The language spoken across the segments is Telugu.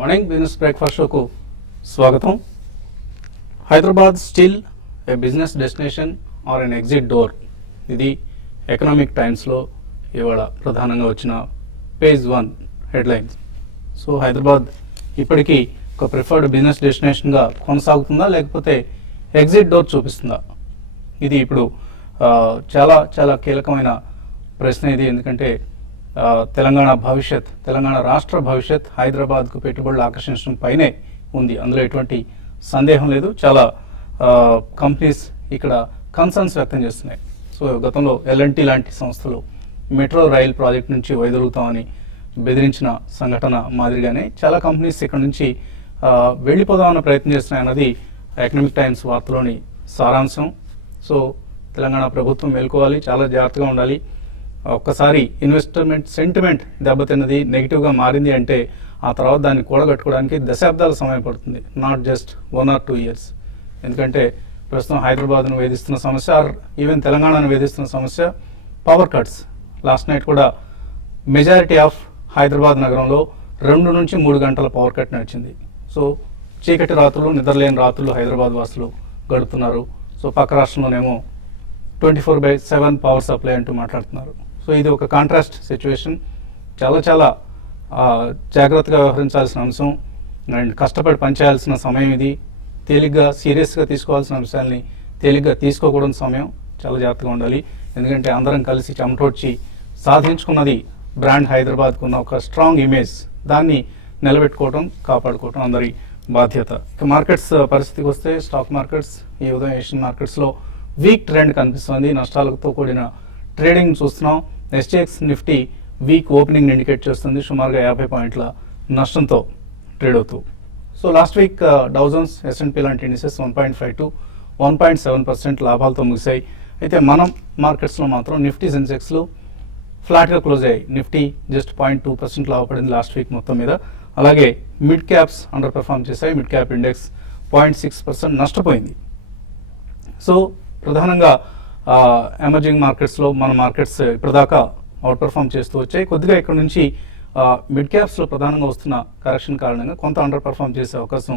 మార్నింగ్ బిజినెస్ బ్రేక్ఫాస్ట్ షోకు స్వాగతం. Hyderabad still a business destination or an exit door, ఇది ఎకనామిక్ టైమ్స్లో ఇవాళ ప్రధానంగా వచ్చిన పేజ్ 1 హెడ్లైన్స్. సో హైదరాబాద్ ఇప్పటికీ ఒక ప్రిఫర్డ్ బిజినెస్ డెస్టినేషన్గా కొనసాగుతుందా లేకపోతే ఎగ్జిట్ డోర్ చూపిస్తుందా? ఇది ఇప్పుడు చాలా చాలా కీలకమైన ప్రశ్న ఇది. ఎందుకంటే తెలంగాణ రాష్ట్ర భవిష్యత్ హైదరాబాద్కు పెట్టుబడులు ఆకర్షించడం పైనే ఉంది, అందులో ఎటువంటి సందేహం లేదు. చాలా కంపెనీస్ ఇక్కడ కన్సర్న్స్ వ్యక్తం చేస్తున్నాయి. సో గతంలో ఎల్ఎన్టీ లాంటి సంస్థలు మెట్రో రైల్ ప్రాజెక్ట్ నుంచి వైదొలుగుతామని బెదిరించిన సంఘటన మాదిరిగానే చాలా కంపెనీస్ ఇక్కడ నుంచి వెళ్ళిపోదామన్న ప్రయత్నం చేస్తున్నాయి అన్నది ఎకనామిక్ టైమ్స్ వార్తలోని సారాంశం. సో తెలంగాణ ప్రభుత్వం మేల్కోవాలి, చాలా జాగ్రత్తగా ఉండాలి. ఒక్కసారి ఇన్వెస్ట్మెంట్ సెంటిమెంట్ దెబ్బతిన్నది, నెగిటివ్గా మారింది అంటే ఆ తర్వాత దాన్ని కూడగట్టుకోవడానికి దశాబ్దాల సమయం పడుతుంది, నాట్ జస్ట్ 1 or 2 years. ఎందుకంటే ప్రస్తుతం హైదరాబాద్ను వేధిస్తున్న సమస్య, ఈవెన్ తెలంగాణను వేధిస్తున్న సమస్య పవర్ కట్స్. లాస్ట్ నైట్ కూడా మెజారిటీ ఆఫ్ హైదరాబాద్ నగరంలో 2 నుంచి 3 గంటల పవర్ కట్ నడిచింది. సో చీకటి రాత్రులు, నిద్రలేని రాత్రులు హైదరాబాద్ వాసులు గడుపుతున్నారు. సో పక్క రాష్ట్రంలోనేమో 24/7 పవర్ సప్లై అంటూ మాట్లాడుతున్నారు. సో ఇది ఒక కాంట్రాస్ట్ సిచ్యువేషన్. చాలా జాగ్రత్తగా వ్యవహరించాల్సిన అంశం అండ్ కష్టపడి పనిచేయాల్సిన సమయం ఇది. తేలిగ్గా సీరియస్గా తీసుకోవాల్సిన అంశాలని తేలిగ్గా తీసుకోకూడని సమయం. చాలా జాగ్రత్తగా ఉండాలి. ఎందుకంటే అందరం కలిసి చెమటోడ్చి సాధించుకున్నది బ్రాండ్ హైదరాబాద్కు ఉన్న ఒక స్ట్రాంగ్ ఇమేజ్, దాన్ని నిలబెట్టుకోవడం, కాపాడుకోవడం అందరి బాధ్యత. ఇక మార్కెట్స్ పరిస్థితికి వస్తే, స్టాక్ మార్కెట్స్ ఈ ఉదయం ఏషియన్ మార్కెట్స్లో వీక్ ట్రెండ్ కనిపిస్తుంది. నష్టాలతో కూడిన ట్రేడింగ్ చూస్తున్నాం. SGX Nifty weak opening indicate చేస్తుంది, సుమారుగా 50 పాయింట్ల నష్టంతో ట్రేడ్ అవుతూ. So last week Dow Jones, S&P లాంటి ఇండిసెస్ 1.5 to 1.7% లాభాలతో ముగిశాయి. అయితే మనం మార్కెట్స్లో మాత్రం నిఫ్టీ సెన్సెక్స్లు ఫ్లాట్గా క్లోజ్ అయ్యాయి. నిఫ్టీ జస్ట్ 0.2% లాభపడింది లాస్ట్ వీక్ మొత్తం మీద. అలాగే మిడ్ క్యాప్స్ అండర్ పెర్ఫార్మ్ చేశాయి. మిడ్ క్యాప్ ఇండెక్స్ 0.6% నష్టపోయింది. సో ప్రధానంగా ఎమర్జింగ్ మార్కెట్స్లో మన మార్కెట్స్ ఇప్పటిదాకా అవుట్ పెర్ఫామ్ చేస్తూ వచ్చాయి. కొద్దిగా ఇక్కడ నుంచి మిడ్ క్యాప్స్లో ప్రధానంగా వస్తున్న కరెక్షన్ కారణంగా కొంత అండర్ పెర్ఫామ్ చేసే అవకాశం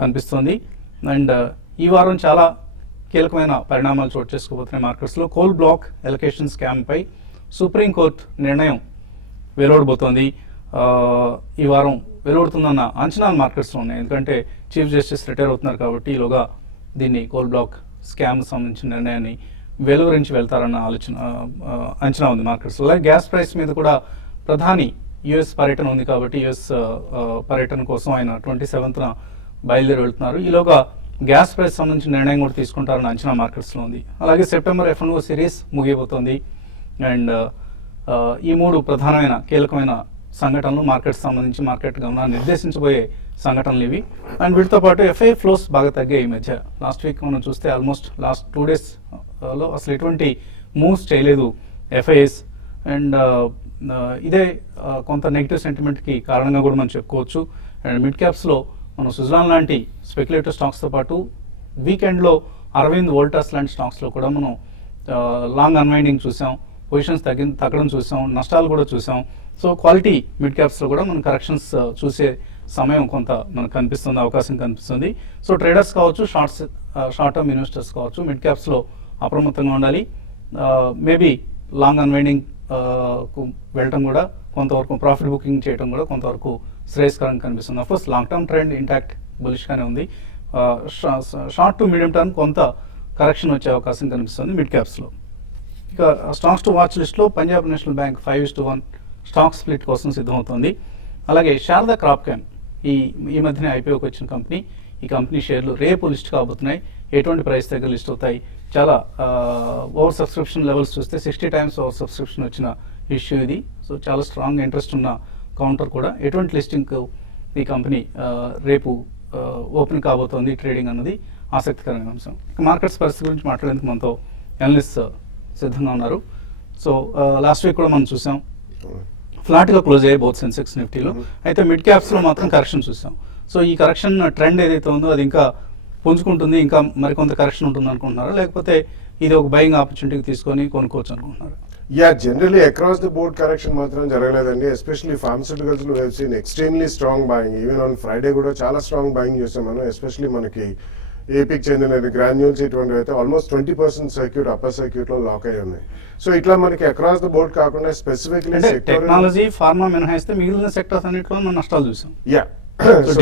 కనిపిస్తుంది. అండ్ ఈ వారం చాలా కీలకమైన పరిణామాలు చోటు చేసుకోబోతున్నాయి మార్కెట్స్లో. కోల్ బ్లాక్ ఎలొకేషన్ స్కామ్పై సుప్రీంకోర్టు నిర్ణయం వెలువడబోతోంది. ఈ వారం వెలువడుతుందన్న అంచనాలు మార్కెట్స్లో ఉన్నాయి. ఎందుకంటే చీఫ్ జస్టిస్ రిటైర్ అవుతున్నారు కాబట్టి ఈలోగా దీన్ని కోల్ బ్లాక్ స్కామ్ సంబంధించిన నిర్ణయాన్ని వెలువరించి వెళ్తారన్న అంచనా ఉంది మార్కెట్స్లో. అలాగే గ్యాస్ ప్రైస్ మీద కూడా ప్రధాని యుఎస్ పర్యటన ఉంది కాబట్టి యుఎస్ పర్యటన కోసం ఆయన 27న బయలుదేరి వెళ్తున్నారు. ఈలోగా గ్యాస్ ప్రైస్ సంబంధించిన నిర్ణయం కూడా తీసుకుంటారన్న అంచనా మార్కెట్స్లో ఉంది. అలాగే సెప్టెంబర్ F&O సిరీస్ ముగియబోతోంది. అండ్ ఈ 3 ప్రధానమైన కీలకమైన సంఘటనలు మార్కెట్ సంబంధించి మార్కెట్ గమనాన్ని నిర్దేశించబోయే సంఘటనలు ఇవి. అండ్ వీటితో పాటు ఎఫ్ఐ ఫ్లోస్ బాగా తగ్గాయి ఈ మధ్య. లాస్ట్ వీక్ మనం చూస్తే ఆల్మోస్ట్ లాస్ట్ 2 daysలో అసలు ఎటువంటి మూవ్స్ చేయలేదు ఎఫ్ఐఎస్. అండ్ ఇదే కొంత నెగిటివ్ సెంటిమెంట్కి కారణంగా కూడా మనం చెప్పుకోవచ్చు. అండ్ మిడ్ క్యాప్స్లో మనం సుజలాన్ లాంటి స్పెక్యులేటివ్ స్టాక్స్తో పాటు వీకెండ్లో అరవింద్ వోల్టాస్ లాంటి స్టాక్స్లో కూడా మనం లాంగ్ అన్వైండింగ్ చూసాం, పొజిషన్స్ తగ్గడం చూసాం, నష్టాలు కూడా చూసాం. సో క్వాలిటీ మిడ్ క్యాప్స్లో కూడా మనం కరెక్షన్స్ చూసే సమయం కొంత మనకు కనిపిస్తుంది, అవకాశం కనిపిస్తుంది. సో ట్రేడర్స్ కావచ్చు, షార్ట్ టర్మ్ ఇన్వెస్టర్స్ కావచ్చు, మిడ్ క్యాప్స్లో అప్రమత్తంగా ఉండాలి. మేబీ లాంగ్ అన్వైండింగ్ వెళ్ళటం కూడా కొంతవరకు, ప్రాఫిట్ బుకింగ్ చేయడం కూడా కొంతవరకు శ్రేయస్కరంగా కనిపిస్తుంది. Of course long term trend intact బులిష్గానే ఉంది. షార్ట్ టు మీడియం టర్మ్ కొంత కరెక్షన్ వచ్చే అవకాశం కనిపిస్తుంది మిడ్ క్యాప్స్లో. ఇక స్టాక్స్ టు వాచ్ లిస్ట్లో Punjab national bank 5:1 stock split కోసం సిద్ధమవుతోంది. అలాగే శారదా క్రాప్కెమ్ ఈ మధ్యనే ఐపీఓకి వచ్చిన కంపెనీ. ఈ కంపెనీ షేర్లు రేపు లిస్ట్ కాబోతున్నాయి. ఎటువంటి ప్రైస్ దగ్గర లిస్ట్ అవుతాయి? చాలా ఓవర్ సబ్స్క్రిప్షన్ లెవెల్స్ చూస్తే 60 times ఓవర్ సబ్స్క్రిప్షన్ వచ్చిన ఇష్యూ ఇది. సో చాలా స్ట్రాంగ్ ఇంట్రెస్ట్ ఉన్న కౌంటర్ కూడా. ఎటువంటి లిస్టింగ్ ఈ కంపెనీ రేపు ఓపెన్ కాబోతోంది ట్రేడింగ్ అన్నది ఆసక్తికరమైన అంశం. మార్కెట్స్ పరిస్థితి గురించి మాట్లాడేందుకు మనతో అనలిస్ట్ సిద్ధంగా ఉన్నారు. సో లాస్ట్ వీక్ కూడా మనం చూసాం ఫ్లాట్గా క్లోజ్ అయ్యాయి బోత్ సెన్సెక్స్ నిఫ్టీలో. అయితే మిడ్ క్యాప్స్లో మాత్రం కరెక్షన్ చూసాం. సో ఈ కరెక్షన్ ట్రెండ్ ఏదైతే ఉందో అది ఇంకా పుంజుకుంటుంది, ఇంకా మరికొంత కరెక్షన్ ఉంటుంది అనుకుంటున్నారా, లేకపోతే ఇది ఒక బయింగ్ ఆపర్చునిటీకి తీసుకొని కొనుక్కోవచ్చు అనుకుంటున్నారా? Yeah generally across the board correction మాత్రం జరగలేదండి. ఎస్పెషల్లీ ఫార్మస్యూటికల్స్ లో we've seen extremely strong buying. Even on Friday కూడా చాలా స్ట్రాంగ్ బాయింగ్ చూసాం మనం. ఎస్పెషల్లీ మనకి ఏపీకి చెందిన గ్రాన్యూల్స్ ఇటువంటివి అయితే ఆల్మోస్ట్ 20% సర్క్యూట్ అప్పర్ సర్క్యూట్ లో లాక్ అయి ఉన్నాయి. సో ఇట్లా మనకి అక్రాస్ ద బోర్డ్ కాకుండా స్పెసిఫిక్లీ టెక్నాలజీ ఫార్మా మినహాయిస్తే మిగిలిన సెక్టర్స్ అన్నింటిలో మనం నష్టాలు చూసాం. యా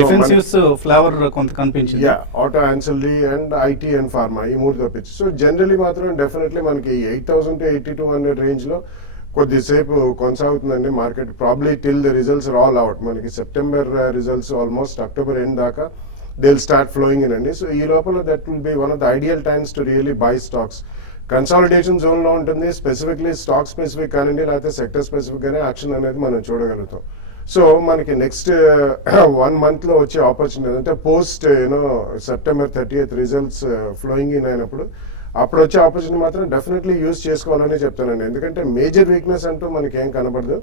డిఫెన్సివ్స్ ఫ్లేవర్ కొంత కనిపించింది. Auto ancillary and IT and pharma ఈ మూడు తప్పించి. సో జనరలీ మాత్రం డెఫినెట్లీ మనకి 8,000 to 8,200 రేంజ్ లో కొద్దిసేపు కొనసాగుతుందండి market. Probably till the results all out. మనకి September results almost October end దాకా they will start flowing in అండి. సో ఈ లోపల that will be one of the ideal times to really buy stocks. Consolidation zone లో ఉంటుంది. స్పెసిఫిక్లీ స్టాక్ స్పెసిఫిక్ కానివ్వండి లేకపోతే సెక్టర్ స్పెసిఫిక్ గానే యాక్షన్ అనేది మనం చూడగలుగుతాం. సో మనకి నెక్స్ట్ 1 month లో వచ్చే ఆపర్చునిటీ అంటే post September 30th results flowing in అయినప్పుడు అప్పుడు వచ్చే ఆపర్చునిటీ మాత్రం డెఫినెట్లీ యూజ్ చేసుకోవాలని చెప్తానండి. ఎందుకంటే మేజర్ వీక్నెస్ అంటూ మనకి ఏం కనబడదు.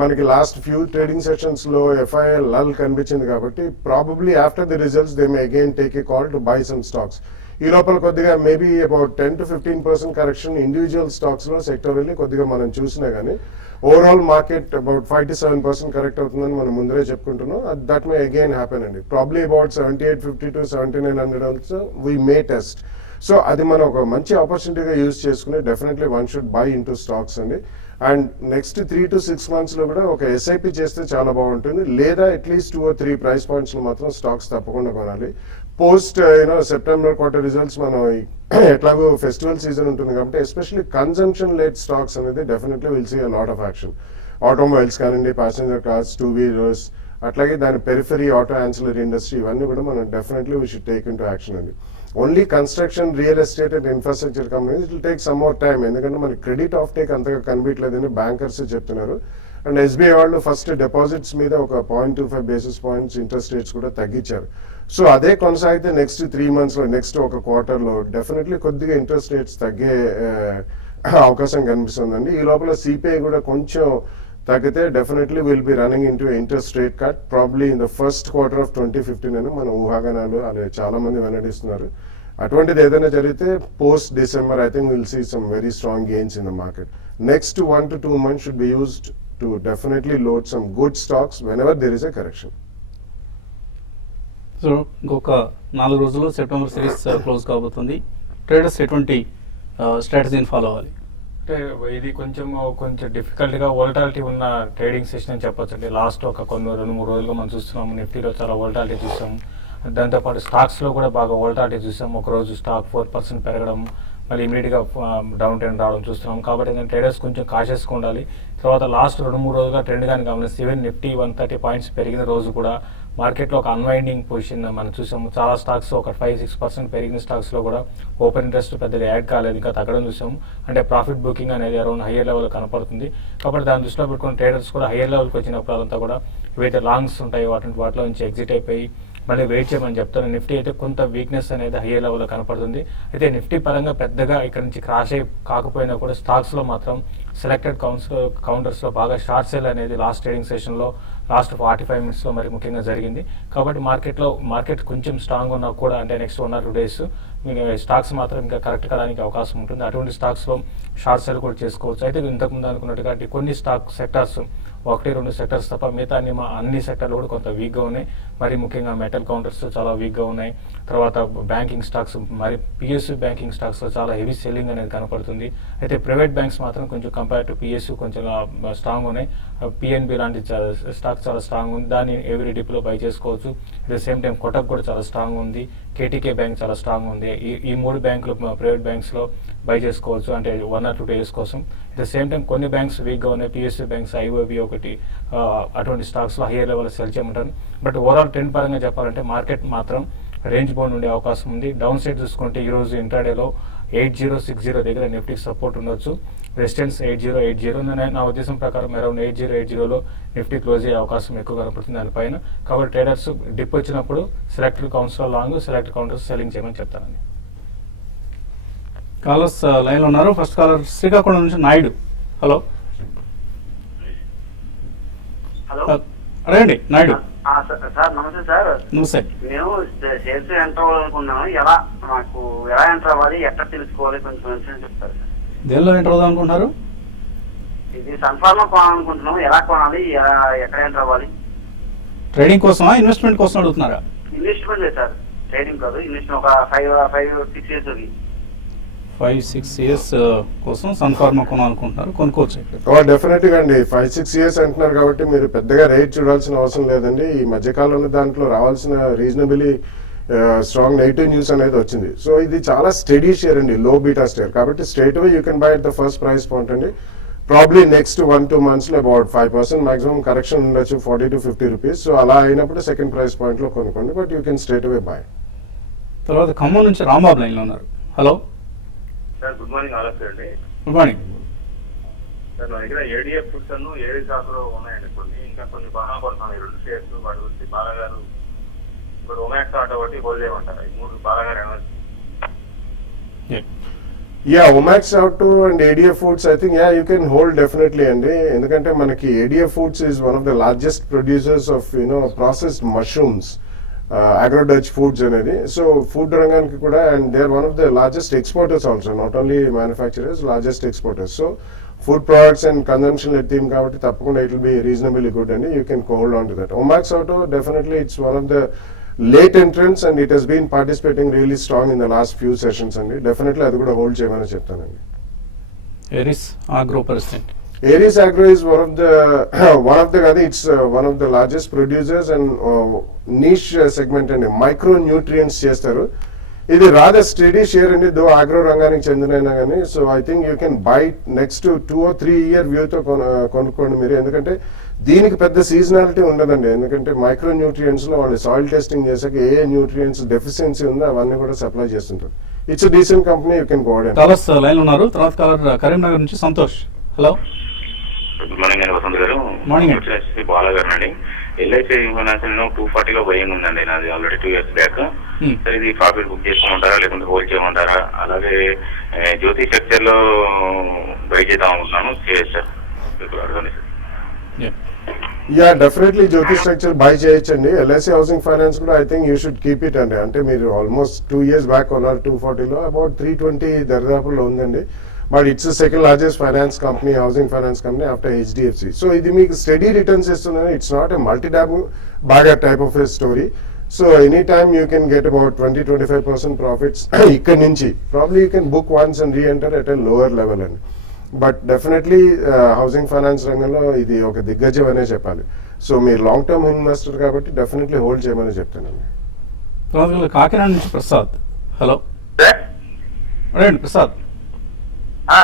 మనకి లాస్ట్ ఫ్యూ ట్రేడింగ్ సెషన్స్ లో ఎఫ్ఐఎల్ లల్ కనిపించింది కాబట్టి probably after the results they may again take a call to buy some stocks. ఈ లోపల కొద్దిగా maybe about 10 to 15% correction individual stocks లో సెక్టోరియల్లీ కొద్దిగా మనం చూసినా కానీ overall market about 5 to 7% correct అవుతుందని మనం ముందరే చెప్పుకుంటున్నాం. దట్ మే అగైన్ హ్యాపెన్ అండి. Probably about 7850 to 7900 also we may test. So అది మనం ఒక మంచి ఆపర్చునిటీగా యూజ్ చేసుకుని definitely one should buy into stocks అండి. అండ్ నెక్స్ట్ 3 to 6 months లో కూడా ఒక ఎస్ఐపి చేస్తే చాలా బాగుంటుంది. లేదా అట్లీస్ట్ 2 or 3 ప్రైస్ పాయింట్స్ లో మాత్రం స్టాక్స్ తప్పకుండా కొనాలి. పోస్ట్ సెప్టెంబర్ క్వార్టర్ రిజల్ట్స్ మనం ఎట్లాగో ఫెస్టివల్ సీజన్ ఉంటుంది కాబట్టి ఎస్పెషల్లీ కన్సంప్షన్ లెడ్ స్టాక్స్ అనేది definitely will see a lot of action. Automobiles కానివ్వండి, ప్యాసింజర్ కార్స్, 2 wheelers, అట్లాగే దాని పెరిఫరీ ఆటో యాన్సిలరీ ఇండస్ట్రీ ఇవన్నీ కూడా మనం definitely we should take into action అండి. Only construction, real estate and infrastructure companies it will take some more time. ఎందుకంటే మనకి క్రెడిట్ ఆఫ్ టేక్ అంతగా కనిపించలేదని బ్యాంకర్స్ చెప్తున్నారు. అండ్ ఎస్బీఐ వాళ్ళు ఫస్ట్ డిపాజిట్స్ మీద ఒక 0.25 basis points ఇంట్రెస్ట్ రేట్స్ కూడా తగ్గించారు. సో అదే కొనసాగితే నెక్స్ట్ 3 months లో నెక్స్ట్ ఒక క్వార్టర్లో డెఫినెట్లీ కొద్దిగా ఇంట్రెస్ట్ రేట్స్ తగ్గే అవకాశం కనిపిస్తుందండి. ఈ లోపల సిపిఐ కూడా కొంచెం తగ్గితే definitely will be running in to interest rate cut probably in the first quarter of 2015 అని మన ఊహాగానాలు అలా చాలా మంది వెల్లడిస్తున్నారు. అటువంటిది ఏదైనా జరిగితే post December I think will see some very strong gains in the market. Next 1 to 2 months should be used to definitely load some good stocks whenever there is a correction. So ఇంకొక 4 రోజుల్లో సెప్టెంబర్ సిరీస్ క్లోజ్ కాబోతుంది. ట్రేడర్స్ ఎటువంటి స్ట్రాటజీని ఫాలో అవ్వాలి? అంటే ఇది కొంచెం డిఫికల్ట్గా వోల్టాలిటీ ఉన్న ట్రేడింగ్ సెషన్ అని చెప్పొచ్చు అండి. లాస్ట్ ఒక 2-3 రోజులుగా మనం చూస్తున్నాము. నిఫ్టీలో చాలా వోల్టాలిటీ చూసాము. దాంతోపాటు స్టాక్స్లో కూడా బాగా వోల్టాలిటీ చూసాము. ఒకరోజు స్టాక్ 4% పెరగడం, మళ్ళీ ఇమీడియట్గా డౌన్ ట్రెండ్ రావడం చూస్తున్నాం. కాబట్టి ట్రేడర్స్ కొంచెం కాషియస్గా ఉండాలి. తర్వాత లాస్ట్ 2-3 రోజులుగా ట్రెండ్ కానీ గమనిస్తే ఈవెన్ నిఫ్టీ 130 points పెరిగిన రోజు కూడా మార్కెట్లో ఒక అన్వైండింగ్ పొజిషన్ మనం చూసాము. చాలా స్టాక్స్ ఒక 5-6% పెరిగిన స్టాక్స్లో కూడా ఓపెన్ ఇంట్రెస్ట్ పెద్దగా యాడ్ కాలేదు, ఇంకా తగ్గడం చూసాము. అంటే ప్రాఫిట్ బుకింగ్ అనేది అరౌండ్ హయ్యర్ లెవెల్ కనపడుతుంది. కాబట్టి దాని దృష్టిలో పెట్టుకుని ట్రేడర్స్ కూడా హయ్యర్ లెవెల్కి వచ్చినప్పుడు అంతా కూడా ఏవైతే లాంగ్స్ ఉంటాయో వాటిలో నుంచి ఎగ్జిట్ అయిపోయి మళ్ళీ వెయిట్ చేయమని చెప్తాను. నిఫ్టీ అయితే కొంత వీక్నెస్ అనేది హయ్యర్ లెవెల్లో కనపడుతుంది. అయితే నిఫ్టీ పరంగా పెద్దగా ఇక్కడ నుంచి క్రాష్ కాకపోయినా కూడా స్టాక్స్లో మాత్రం సెలెక్టెడ్ కౌంటర్స్లో బాగా షార్ట్ సేల్ అనేది లాస్ట్ ట్రేడింగ్ సెషన్లో లాస్ట్ 45 minutesలో మరి ముఖ్యంగా జరిగింది. కాబట్టి మార్కెట్ కొంచెం స్ట్రాంగ్ ఉన్నా కూడా అంటే నెక్స్ట్ 1 or 2 days స్టాక్స్ మాత్రం ఇంకా కరెక్ట్ కావడానికి అవకాశం ఉంటుంది. అటువంటి స్టాక్స్లో షార్ట్ సేల్ కూడా చేసుకోవచ్చు. అయితే ఇంతకుముందు అనుకున్నట్టుగా కొన్ని స్టాక్ సెక్టార్స్ 1-2 సెక్టర్స్ తప్ప మిగతా అన్ని సెక్టర్లు కూడా కొంత వీక్గా ఉన్నాయి. మరి ముఖ్యంగా మెటల్ కౌంటర్స్ చాలా వీక్గా ఉన్నాయి. తర్వాత బ్యాంకింగ్ స్టాక్స్, మరి పిఎస్యూ బ్యాంకింగ్ స్టాక్స్లో చాలా హెవీ సెల్లింగ్ అనేది కనపడుతుంది. అయితే ప్రైవేట్ బ్యాంక్స్ మాత్రం కొంచెం కంపేర్ టు పిఎస్యూ కొంచెం స్ట్రాంగ్ ఉన్నాయి. పిఎన్బి లాంటి స్టాక్ చాలా స్ట్రాంగ్ ఉంది, దాన్ని ఎవ్రీ డిప్లో బై చేసుకోవచ్చు. At the same time Kotak కూడా చాలా స్ట్రాంగ్ ఉంది, కేటీకే బ్యాంక్ చాలా స్ట్రాంగ్ ఉంది. ఈ 3 బ్యాంకులు ప్రైవేట్ బ్యాంక్స్లో బై చేసుకోవచ్చు అంటే 1 or 2 days కోసం. అట్ ద సేమ్ టైం కొన్ని బ్యాంక్స్ వీక్గా ఉన్నాయి, పిఎస్యూ బ్యాంక్స్, ఐఓబి ఒకటి, అటువంటి స్టాక్స్లో హయ్యర్ లెవెల్ సెల్ చేయమంటారు. బట్ ఓవరాల్ ట్రెండ్ పరంగా చెప్పాలంటే మార్కెట్ మాత్రం రేంజ్ బౌండ్ ఉండే అవకాశం ఉంది. డౌన్ సైడ్ చూసుకుంటే ఈరోజు ఇంట్రాడేలో 8060 దగ్గర నిఫ్టీకి సపోర్ట్ ఉండొచ్చు, రెసిస్టెన్స్ 8080. నా ఉద్దేశం ప్రకారం అరౌండ్ 8080లో నిఫ్టీ క్లోజ్ అయ్యే అవకాశం ఎక్కువ కనపడుతుంది దానిపైన. కాబట్టి ట్రేడర్స్ డిప్ వచ్చినప్పుడు సెలెక్టెడ్ కౌంటర్స్లో లాంగ్, సెలెక్టెడ్ కౌంటర్స్ సెల్లింగ్ చేయమని చెప్తానండి. కాలర్స్ లైన్లో ఉన్నారు. ఫస్ట్ కాలర్ శ్రీకాకుళం నుంచి నాయుడు. హలో అడగండి నాయుడు. సార్ నమస్తే సార్. నమస్తే. మేము షేర్స్ ఎంటర్ అవ్వాలనుకున్నాము. ఎలా ఎంటర్ అవ్వాలి, ఎట్లా తెలుసుకోవాలి, కొంచెం చెప్తారు సార్. దేనిలో ఎంటర్ అవుదాం అనుకుంటున్నారు? ఇది సన్ఫార్మా కొనాలనుకుంటున్నాం, ఎలా కొనాలి, ఎక్కడ ఎంటర్ అవ్వాలి? ట్రేడింగ్ కోసమా ఇన్వెస్ట్మెంట్ కోసం అడుగుతున్నారా? ఇన్వెస్ట్మెంట్ లేదు సార్, ట్రేడింగ్ కాదు, ఇన్వెస్ట్మెంట్ ఒక 5-6 years కి. 5-6 years కోసం సన్ఫార్మా కొనాలనుకుంటున్నారు, కొనుక్కోవచ్చు. డెఫినెట్ గా అండి. 5-6 years అంటున్నారు కాబట్టి మీరు పెద్దగా రేట్ చూడాల్సిన అవసరం లేదండి. ఈ మధ్యకాలంలో దాంట్లో రావాల్సిన రీజనబుల్లీ స్ట్రాంగ్ నెగిటివ్ న్యూస్ అనేది వచ్చింది. సో ఇది చాలా స్టడీ షేర్ అండి, లో బీటా షేర్ కాబట్టి straight away you can buy at the first price point అండి. ప్రాబ్లీ నెక్స్ట్ 1-2 months లో అబౌట్ 5% మాక్సిమం కరెక్షన్ ఉండొచ్చు, 40 to 50 rupees. సో అలా అయినప్పుడు సెకండ్ ప్రైస్ పాయింట్ లో కొనుక్కోండి, but you can straight away by. తర్వాత ఖమ్మం నుంచి రాంబాబు లైన్లో ఉన్నారు. Hello sir, good morning. ఆలోచన అండి. Good morning. సార్, నా దగ్గర ఏడిఎఫ్ ఫుడ్స్ అను ఏడీ షాపులో ఉన్నాయండి కొన్ని, ఇంకా కొన్ని బాగా కొన్నాను. 2 షేర్స్ వాటి గురించి బాలగారు ఇప్పుడు ఒమాక్స్ ఆటో ఒకటి హోల్డ్ చేయమంటారు. ఈ 3 బాలగారు ఏమన్నా? Omax auto and ADF foods I think you can hold definitely అండి. ఎందుకంటే మనకి ADF foods is one of the largest producers of processed mushrooms, agro Dutch foods అనేది. సో ఫుడ్ రంగానికి కూడా, and they are one of the largest exporters also, not only manufacturers, largest exporters. So food products and consumption led theme కాబట్టి తప్పకుండా it will be reasonably good అండి. You can hold on to that. Omax auto definitely it's one of the late entrants and it has been participating really strong in the last few sessions అండి. డెఫినెట్లీ అది కూడా హోల్డ్ చేయమని చెప్తానండి. Eris agro president. Aries Agro is one of the it's one of the largest producers and niche segment and micro nutrients చేస్తారు. ఇది రాదర్ స్టడీ షేర్ అండి, దో ఆగ్రో రంగానికి చెందినైనా కానీ. So I think you can by next 2 or 3 year వ్యూతో కొనుక్కోండి మీరు. ఎందుకంటే దీనికి పెద్ద సీజనాలిటీ ఉండదండి. ఎందుకంటే మైక్రో న్యూట్రియంట్స్ లో వాళ్ళు సాయిల్ టెస్టింగ్ చేసాక ఏ న్యూట్రియంట్స్ డెఫిషియన్సీ ఉందో అవన్నీ కూడా సప్లై చేస్తుంటారు. It's decent company, you can go ahead. Thallus line ఉన్నారు. తర్వాత కాలర్ కరీంనగర్ నుంచి సంతోష్. హలో గుడ్ మార్నింగ్ అండి, వసంత్ గారు. మార్నింగ్. వచ్చేసి బాలగారు అండి. ఎల్ఐసి ఫైనాన్షియల్ 240 బయింగ్ ఉందండి నాది ఆల్రెడీ 2 years బ్యాక్. సార్ ఇది ప్రాఫిట్ బుక్ చేసుకోమంటారా లేకుంటే హోల్డ్ చేయమంటారా? అలాగే జ్యోతి స్ట్రక్చర్ లో బై చేద్దాం అనుకుంటున్నాను, చేయొచ్చా? అర్థం డెఫినెట్లీ జ్యోతి స్ట్రక్చర్ బై చేయొచ్చండి. ఎల్ఐసి హౌసింగ్ ఫైనాన్స్ కూడా I think you should keep it అండి. అంటే మీరు ఆల్మోస్ట్ 2 years బ్యాక్ కొన్నారు 240లో, అబౌట్ 320 దరిదాపుల్లో ఉందండి. But it's second largest finance company, housing finance company after HDFC. So ఇది మీకు స్టడీ రిటర్న్స్ ఇస్తుందని, it's not a multibagger type of a story. So any time you can get about 20-25% profits ఇక్కడ నుంచి. Probably you can book once and reenter at a lower level అండి. బట్ డెఫినెట్లీ హౌసింగ్ ఫైనాన్స్ రంగంలో ఇది ఒక దిగ్గజం అనే చెప్పాలి. సో మీరు లాంగ్ టర్మ్ ఇన్వెస్టర్ కాబట్టి డెఫినెట్లీ హోల్డ్ చేయమని చెప్తానండి. తర్వాత కాకినాడ నుంచి ప్రసాద్. హలో అడగండి Prasad.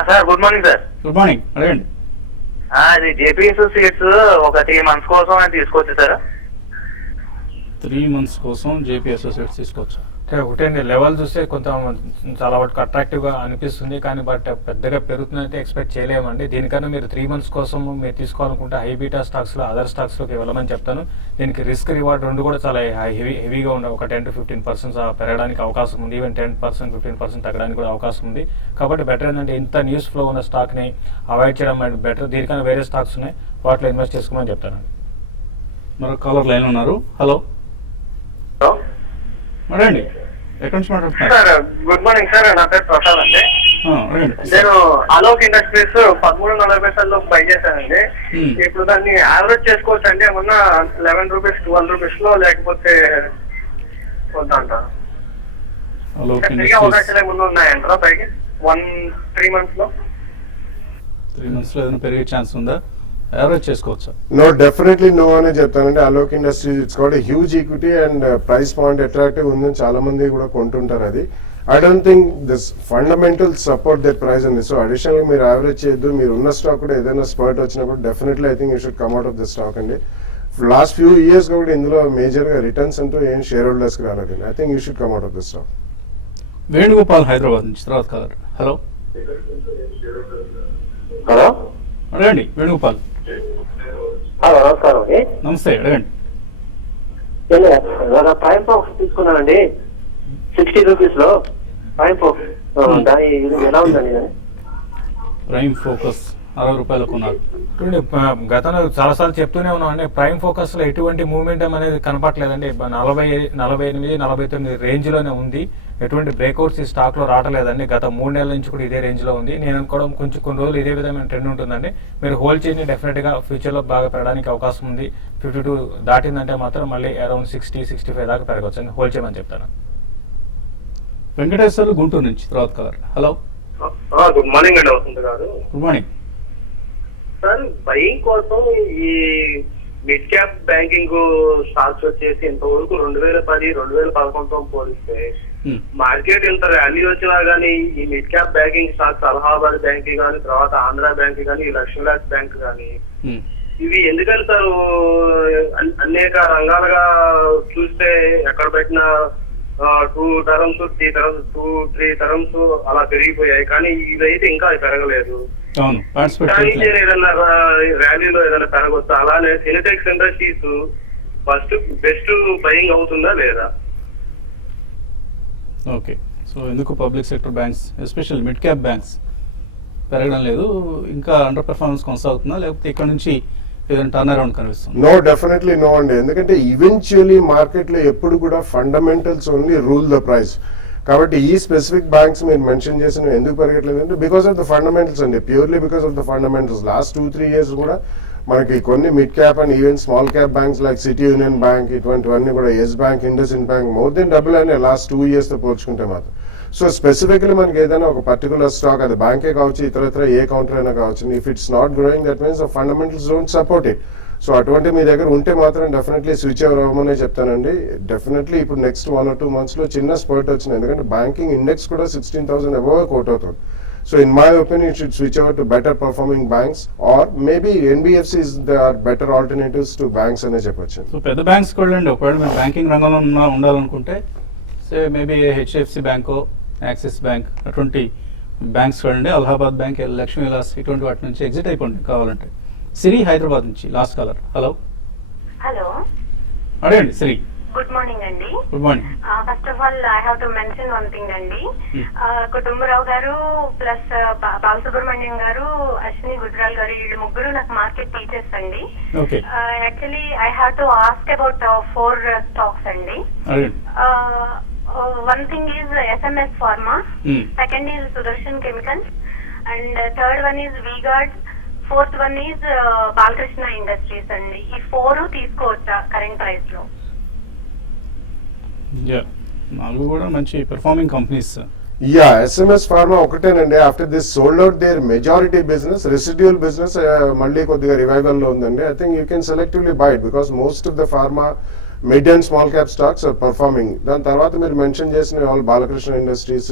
Sir good morning sir. Good morning, అడగండి. అది జేపీ అసోసియేట్స్ ఒక 3 months కోసం అని తీసుకోవచ్చు సార్? 3 months కోసం జేపీ అసోసియేట్స్ తీసుకోవచ్చు. ఒకటే లెవెల్ చూస్తే కొంత చాలా వరకు అట్రాక్టివ్ గా అనిపిస్తుంది, కానీ బట్ పెద్దగా పెరుగుతుందంటే ఎక్స్పెక్ట్ చేయలేమండి. దీనికన్నా మీరు 3 months కోసం మీరు తీసుకోవాలనుకుంటే హై బీటా స్టాక్స్ లో, అదర్ స్టాక్స్ లోకి వెళ్ళమని చెప్తాను. దీనికి రిస్క్ రివార్డ్ రెండు కూడా చాలా హెవీగా ఉన్నాయి. ఒక 10-15% పెరగడానికి అవకాశం ఉంది, ఈవెన్ 10%-15% తగ్గడానికి కూడా అవకాశం ఉంది. కాబట్టి బెటర్ ఏంటంటే ఇంత న్యూస్ ఫ్లో ఉన్న స్టాక్ ని అవాయిడ్ చేయడం బెటర్. దీనికన్నా వేరే స్టాక్స్ ఉన్నాయి, వాటిలో ఇన్వెస్ట్ చేసుకోమని చెప్తానండి. మరొక కాలర్ లైన్ ఉన్నారు. హలో అడగండి, ఎక్కడి నుంచి మాట్లాడుతున్నారు? సార్ గుడ్ మార్నింగ్ సార్, నా పేరు ప్రసాద్ అండి. అడగండి. నేను అలోక్ ఇండస్ట్రీస్ 13.40 బై చేశానండి. ఇప్పుడు దాన్ని యావరేజ్ చేసుకోవచ్చు అండి ఏమన్నా 11 rupees 12 rupees లో, లేకపోతే వద్దంటారు? తిరిగి అవకాశాలు ఏమన్నా ఉన్నాయంటారా పైకి 3 months లో? 3 months లో ఏదైనా పెరిగే ఛాన్స్ ఉందా? యావరేజ్ చేసుకోవచ్చా? నో, డెఫినెట్లీ నో అనే చెప్తానండి. Alok industries it's got a huge equity and price point attractive ఉందని చాలా మంది కూడా కొంటుంటారు. అది I don't think this fundamental support that price ఉంది. సో అడిషనల్ గా మీరు యావరేజ్ చేయొద్దు. మీరు ఉన్న స్టాక్ కూడా ఏదైనా స్పర్ట్ వచ్చినప్పుడు definitely I think you should come out of the stock అండి. లాస్ట్ ఫ్యూ ఇయర్స్ కూడా ఇందులో మేజర్ గా రిటర్న్స్ అంటూ ఏం షేర్ హోల్డర్స్ కి రాలేదండి. I think you should come out of the stock. Venugopal Hyderabad నుంచి తర్వాత కాలర్. హలో హలో అడగండి వేణుగోపాల్. హలో నమస్కారం అండి. నమస్తే, అడగండి. ప్రైమ్ ఫోక్స్ తీసుకున్నానండి 60 rupees లో. ప్రైమ్ ఫోక్స్ దాని ఎలా ఉందండి? ప్రైమ్ ఫోకస్ రూపాయలు కొన్నారు. చూడండి, గతంలో చాలాసార్లు చెప్తూనే ఉన్నాం అండి, ప్రైమ్ ఫోకస్ లో ఎటువంటి మూవ్మెంట్ అనేది కనపట్లేదండి. 48-49 రేంజ్ లోనే ఉంది. ఎటువంటి బ్రేక్అవుట్స్ ఈ స్టాక్ లో రావట్లేదండి. గత 3 నెలల నుంచి కూడా ఇదే రేంజ్ లో ఉంది. నేను అనుకోవడం కొన్ని రోజులు ఇదే విధమైన ట్రెండ్ ఉంటుందండి. మీరు హోల్డ్ చేయండి, డెఫినెట్ గా ఫ్యూచర్ లో బాగా పెరగడానికి అవకాశం ఉంది. 52 దాటిందంటే మాత్రం మళ్ళీ అరౌండ్ 60-65 దాకా పెరగవచ్చు అండి. హోల్డ్ చేయమని చెప్తాను. వెంకటేశ్వర్లు గుంటూరు నుంచి తర్వాత కలర్. హలో, గుడ్ మార్నింగ్ అండి వసంత్ గారు. Good morning. సార్, బయింగ్ కోసం ఈ మిడ్ క్యాప్ బ్యాంకింగ్ స్టాక్స్ వచ్చేసి ఇంతవరకు 2010-2011తో పోలిస్తే మార్కెట్ ఇంత ర్యాలీ వచ్చినా గానీ ఈ mid cap banking stocks Allahabad bank కానీ, తర్వాత ఆంధ్ర బ్యాంక్ కానీ, ఈ లక్ష్మీలాస్ బ్యాంక్ కానీ, ఇవి ఎందుకని సార్ అనేక రంగాలుగా చూస్తే ఎక్కడ పెట్టినా 2 టర్మ్స్ 3 టర్మ్స్ అలా పెరిగిపోయాయి, కానీ ఇదైతే ఇంకా పెరగలేదు. కానీ ఏదైనా ర్యాలీలో ఏదైనా పెరగవచ్చు. అలానే Sintex industries first best buying అవుతుందా లేదా? ఓకే, సో ఎందుకు public sector banks special mid cap banks పెరగడం లేదు? ఇంకా అండర్ పెర్ఫార్మెన్స్ కొనసాగుతుందా, లేకపోతే ఇక్కడ నుంచి ఏదైనా టర్న్ అరౌండ్ కనిపిస్తుంది? నో, డెఫినెట్లీ నో అండి. ఎందుకంటే ఈవెన్చువలీ మార్కెట్ లో ఎప్పుడు కూడా fundamentals only rule the price. కాబట్టి ఈ స్పెసిఫిక్ బ్యాంక్స్ మీరు మెన్షన్ చేసిన ఎందుకు పెరగట్లేదు అంటే బికాస్ ఆఫ్ ద ఫండమెంటల్స్ అండి, purely because of the fundamentals. Last 2-3 years కూడా మనకి కొన్ని mid cap and even small cap banks like City Union Bank ఇటువంటివన్నీ కూడా, Yes Bank, IndusInd Bank more than double అయినా లాస్ట్ 2 years తో పోల్చుకుంటే మాత్రం. సో స్పెసిఫికలీ మనకి ఏదైనా ఒక పర్టికులర్ స్టాక్, అది బ్యాంకే కావచ్చు, ఇతర ఏ కౌంటర్ అయినా కావచ్చు, if it's not growing that means fundamentals don't support it. So అటువంటి మీ దగ్గర ఉంటే మాత్రం డెఫినెట్లీ స్విచ్ ఓవర్ అవ్వమనే చెప్తానండి. డెఫినెట్లీ ఇప్పుడు నెక్స్ట్ 1 or 2 months లో చిన్న స్పర్ట్ వచ్చింది, ఎందుకంటే బ్యాంకింగ్ ఇండెక్స్ కూడా 16,000 అబోవ్ కోట్ అవుతుంది. So in my opinion, you should switch over to better performing banks, or maybe NBFCs, there are better alternatives to banks అనే చెప్పొచ్చు. సో పెద్ద బ్యాంక్స్కి వెళ్ళండి. ఒకవేళ మీరు బ్యాంకింగ్ రంగంలో ఉండాలనుకుంటే మేబీ హెచ్డిఎఫ్సి బ్యాంకో, యాక్సిస్ బ్యాంక్ అటువంటి బ్యాంక్స్ వెళ్ళండి. అలహాబాద్ బ్యాంక్, లక్ష్మీ విలాస్ ఇటువంటి వాటి నుంచి ఎగ్జిట్ అయిపోండి కావాలంటే. సిరి హైదరాబాద్ నుంచి లాస్ట్ కాలర్. హలో, హలో, అడగండి సిరి. గుడ్ మార్నింగ్ అండి. Good morning. First of all I have to mention one thing అండి. కుటుంబరావు గారు ప్లస్ బాలసుబ్రహ్మణ్యం గారు, అశ్విని గుజ్రాల్ గారు, వీళ్ళు ముగ్గురు నాకు మార్కెట్ టీచర్స్ అండి. Actually I have to ask about 4 stocks అండి. One thing is SMS Pharma, second is Sudarshan chemicals, and third one is V-Guard, fourth one is Balkrishna industries అండి. ఈ 4 తీసుకోవచ్చా కరెంట్ ప్రైస్ లో? నాలుగు కూడా మంచి performing companies. Yeah, SMS Pharma ఒకటేనండి. After this sold out their majority business, residual business మళ్ళీ కొద్దిగా రివైవల్ లో ఉందండి. I think you can selectively buy it because most of the pharma mid and small cap stocks are performing. దాని తర్వాత మీరు మెన్షన్ చేసిన ఆల్ బాలకృష్ణ ఇండస్ట్రీస్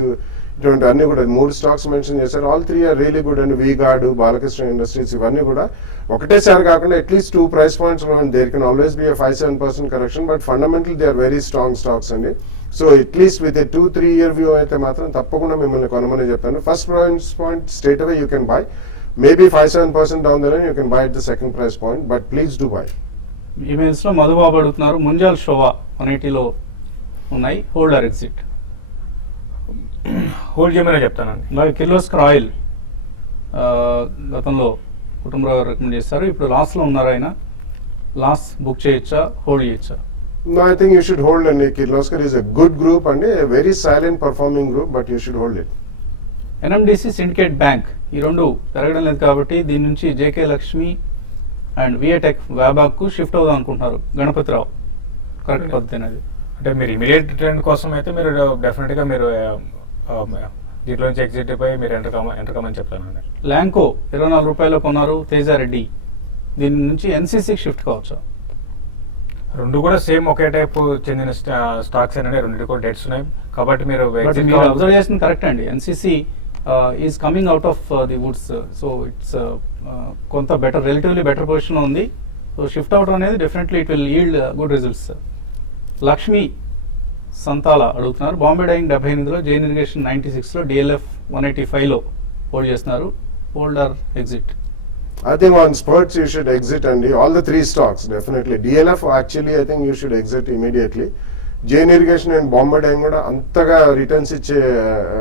ఇటువంటి అన్ని కూడా 3 స్టాక్స్ మెన్షన్ చేశారు. All 3 are really good and V-Guard, Balkrishna industries ఇవన్నీ కూడా ఒకటేసారి కాకుండా at least 2 price points there can always be 5-7% correction, but fundamental they are very strong stocks అండి. So at least with 2-3 year view అయితే మాత్రం తప్పకుండా మిమ్మల్ని కొనమని చెప్పాను. First price point straight away you can buy, maybe 5-7% down the line you can buy at the second price point, but please do by. Emails లో మధుబాబు అడుగుతున్నారు, ముంజాల్ షోవా 180లో ఉన్నాయి, హోల్డ్ ఆర్ ఎగ్జిట్? హోల్డ్ చేయమని చెప్తానండి. అలాగే కిర్లోస్కర్ ఆయిల్ గతంలో కుటుంబరావు రికమెండ్ చేస్తారు, ఇప్పుడు లాస్లో ఉన్నారు ఆయన. లాస్ బుక్ చేయొచ్చా, హోల్డ్ చేయొచ్చా? No, I think you should hold and Kirloskar is a good group and a very silent performing group, but you should hold it. NMDC Syndicate Bank ఈ రెండు పెరగడం లేదు కాబట్టి దీని నుంచి JK Lakshmi and VA Tech Wabag shift అవుదాం అనుకుంటున్నారు గణపతిరావు. కరెక్ట్ పద్ధతి అనేది అంటే మీరు ఇమీడియట్ ట్రెండ్ కోసం అయితే మీరు డెఫినెట్గా మీరు దీంట్లో నుంచి ఎగ్జిట్ అయిపోయి మీరు ఎంటర్ కమని చెప్తానండి. ల్యాంకో 24 రూపాయలు కొన్నారు, తేజారెడ్డి. దీని నుంచి ఎన్సీసీకి షిఫ్ట్ కావచ్చా? రెండు కూడా సేమ్ ఒకే టైప్ చెందిన స్టాక్స్ అండి, రెండు కూడా డెట్స్ ఉన్నాయి కాబట్టి మీరు అబ్జర్వ్ చేసిన కరెక్ట్ అండి. NCC is coming out of the woods, so it's కొంత బెటర్, రిలేటివ్లీ బెటర్ పొజిషన్లో ఉంది. సో షిఫ్ట్ అవుట్ అనేది definitely it will yield good results. Lakshmi Santhala అడుగుతున్నారు, బాంబే డైయింగ్ 78లో, జైన్ ఇరిగేషన్ 96లో, DLF 185లో హోల్డ్ చేస్తున్నారు, hold or exit? I think on spurts you should exit and all the 3 stocks definitely. DLF actually I think you should exit immediately. Jain irrigation and Bombay dam కూడా అంతగా రిటర్న్స్ ఇచ్చే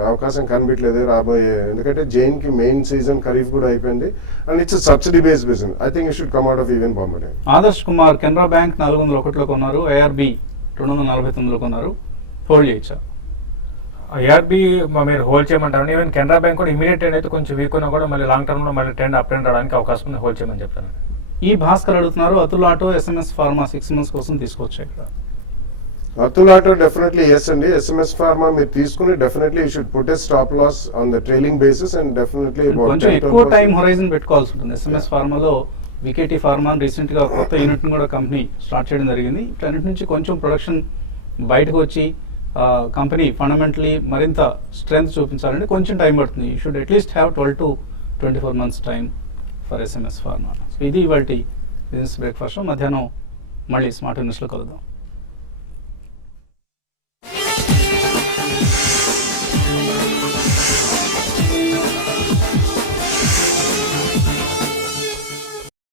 అవకాశం కనిపించలేదు రాబోయే, ఎందుకంటే జైన్ కి మెయిన్ సీజన్ ఖరీఫ్ కూడా అయిపోయింది and it's subsidy based business. I think it should come out of even Bombay dam. Adarsh Kumar, Canara Bank 401లో కొన్నారు, ఏఆర్బి 249లో కొన్నారు, హోల్డ్ చేయొచ్చా? ఏఆర్బి మీరు హోల్డ్ చేయమంటారు. ఈవెన్ కెనరా బ్యాంక్ కూడా ఇమీడియట్ ట్రెండ్ అయితే కొంచెం వీక్ ఉన్నా కూడా మళ్ళీ లాంగ్ టర్మ్ లో మళ్ళీ ట్రెండ్ అప్ ట్రెండ్ రావడానికి అవకాశం ఉంది, హోల్డ్ చేయమని చెప్తాను. ఈ భాస్కర్ అడుగుతున్నారు, Atul auto SMS pharma 6 months కోసం తీసుకోవచ్చు ఇక్కడ? అతుల్ ఆటో డెఫినెట్లీ ఎస్ అండి. ఎస్ఎంఎస్ ఫార్మా మీరు తీసుకుని definitely you should put a stop loss on the trailing basis and definitely కొంచెం ఎక్కువ టైం హొరైజన్ పెట్టుకోవాల్సి ఉంటుంది. ఎస్ఎంఎస్ ఫార్మాలో వికేటీ ఫార్మా రీసెంట్ గా కొత్త యూనిట్ ని కూడా కంపెనీ స్టార్ట్ చేయడం జరిగింది. వీటన్నిటి నుంచి కొంచెం ప్రొడక్షన్ బయటకు వచ్చి కంపెనీ ఫండమెంటలీ మరింత స్ట్రెంగ్త్ చూపించాలంటే కొంచెం టైం పడుతుంది. You should at least have 12 to 24 months time for SMS pharma. So ఇది ఇవాల్టి బిజినెస్ బ్రేక్ఫాస్ట్. మధ్యాహ్నం మళ్ళీ స్మార్ట్ న్యూస్లో కలుద్దాం.